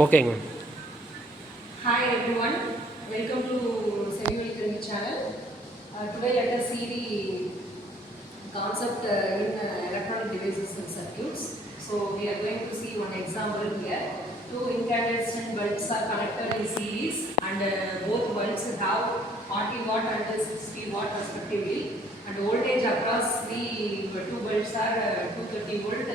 ஓகேங்க. Hi everyone, welcome to Semi channel. Today let us see the concept in electronic devices and circuits. So we are going to see one example here. Two incandescent bulbs are connected in series and both bulbs have 40 watt and 60 watt respectively, and voltage across the two bulbs are 230 volt.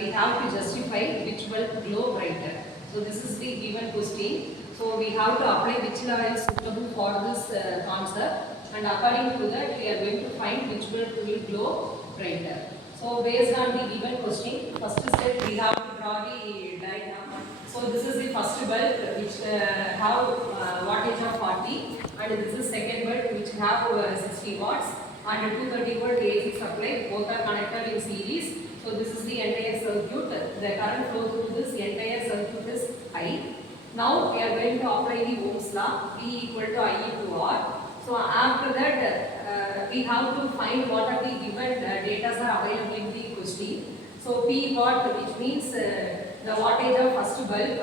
We have to justify which bulb glow brighter. So this is the given question. So we have to apply which law is suitable for this concept, and according to that we are going to find which bulb will glow brighter. So based on the given question, first step we have to draw the diagram. So this is the first bulb which have wattage of 40, and this is second bulb which have 60 watts and 230 volt AC supply. Both are connected in series. So this is the entire circuit. The current flow through this entire circuit is I. Now we are going to apply the Ohm's law, V equal to I into R. So after that we have to find what are the given data are available in the question. So P watt, which means the wattage of first bulb,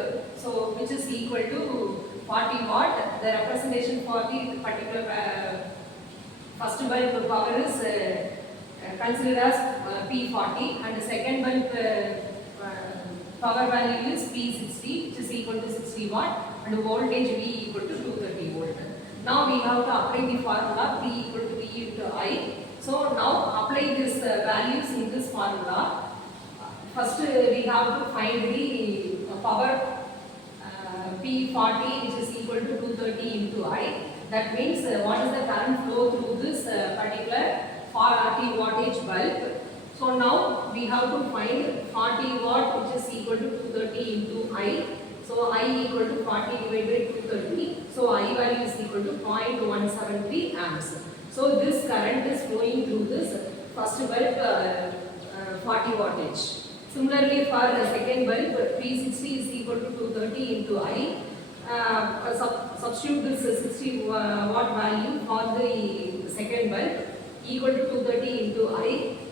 so which is equal to 40 watt. The representation for the particular first bulb power is considered as P40, and the second bulb power value is P60, which is equal to 60 watt, and voltage V equal to 230 volt. Now we have to apply the formula P equal to V into I. So now apply these values in this formula. First we have to find the power P40, which is equal to 230 into I. That means what is the current flow through this particular 40 wattage bulb. So now we have to find 40 watt, which is equal to 230 into I. So I equal to 40 divided by 230. So I value is equal to 0.173 amps. So this current is flowing through this first bulb 40 wattage. Similarly for the second bulb, P60 is equal to 230 into I. Substitute this 60 watt value for the second bulb equal to 230 into I.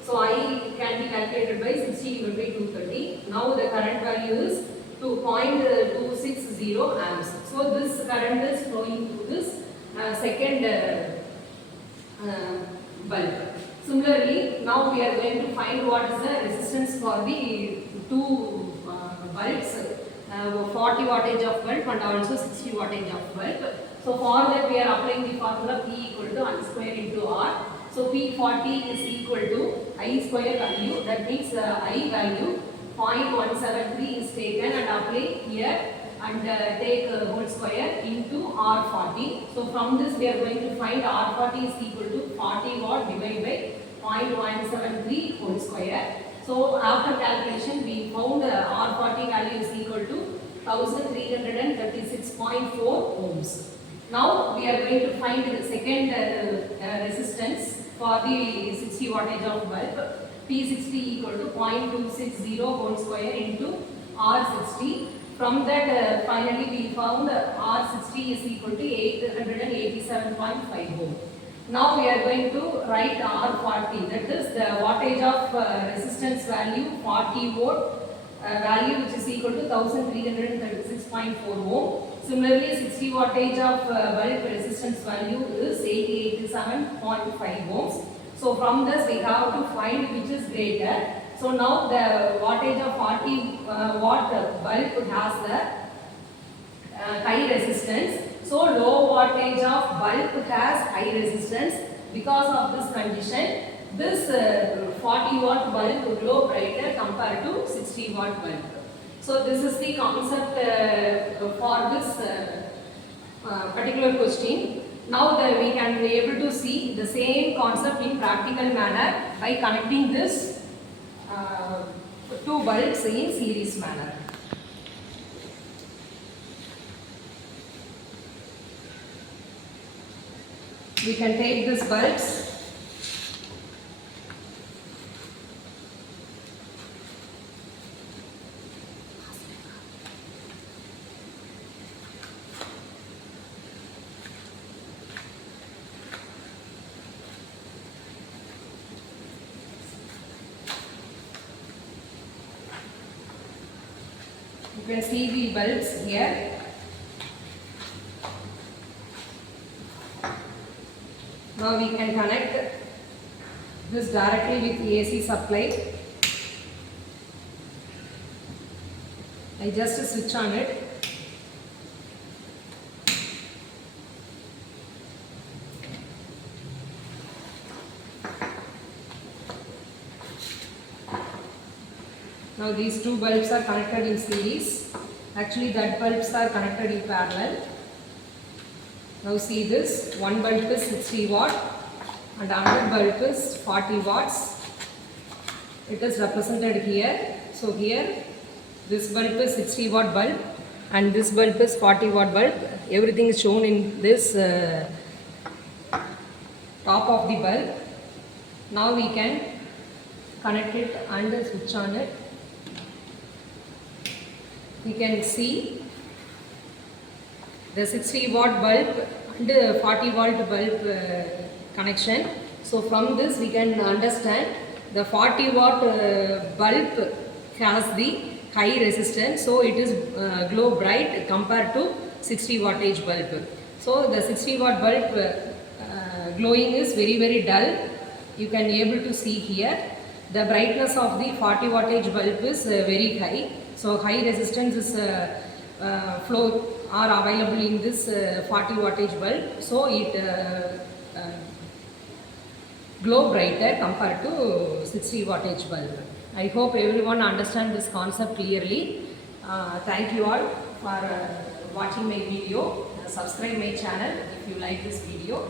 So I can be calculated by 60 divided by 230. Now the current value is 2.260 amps. So this current is flowing through this second bulb. Similarly, now we are going to find what is the resistance for the two bulbs, 40 wattage of bulb and also 60 wattage of bulb. So for that we are applying the formula P equal to I square into R. So P40 is equal to I square value, that means I value 0.173 is taken and apply here, and take whole square into R40. So from this we are going to find R40 is equal to 40 watt divided by 0.173 whole square. So after calculation we found R40 value is equal to 1336.4 ohms. Now we are going to find the second resistance for the 60 wattage of bulb. P60 equal to 0.260 whole square into R60. From that finally we found R60 is equal to 887.5 ohm. Now we are going to write R40, that is the wattage of resistance value 40 volt value, which is equal to 1336.4 ohm. Similarly 60 wattage of bulb resistance value is 887.5 ohms. So from this we have to find which is greater. So now the wattage of 40 watt bulb has the high resistance. So low wattage of bulb has high resistance. Because of this condition, this 40 watt bulb will glow brighter compared to 60 watt bulb. So this is the concept for this particular question. Now that we can be able to see the same concept in practical manner by connecting this two bulbs in series manner. We can take these bulbs . You can see the bulbs here. Now we can connect this directly with the AC supply. I just switch on it. Now these two bulbs are connected in series. Actually that bulbs are connected in parallel. Now see this, one bulb is 60 watt and another bulb is 40 watts. It is represented here. So here this bulb is 60 watt bulb and this bulb is 40 watt bulb. Everything is shown in this top of the bulb. Now we can connect it and switch on it. We can see the 60 watt bulb and 40 volt bulb connection. So from this we can understand the 40 watt bulb has the high resistance, so it is glow bright compared to 60 wattage bulb. So the 60 watt bulb glowing is very dull. You can able to see here the brightness of the 40 wattage bulb is very high. So high resistance is flow are available in this 40 wattage bulb. So it glow brighter compared to 60 wattage bulb. I hope everyone understand this concept clearly. Thank you all for watching my video. Subscribe my channel if you like this video.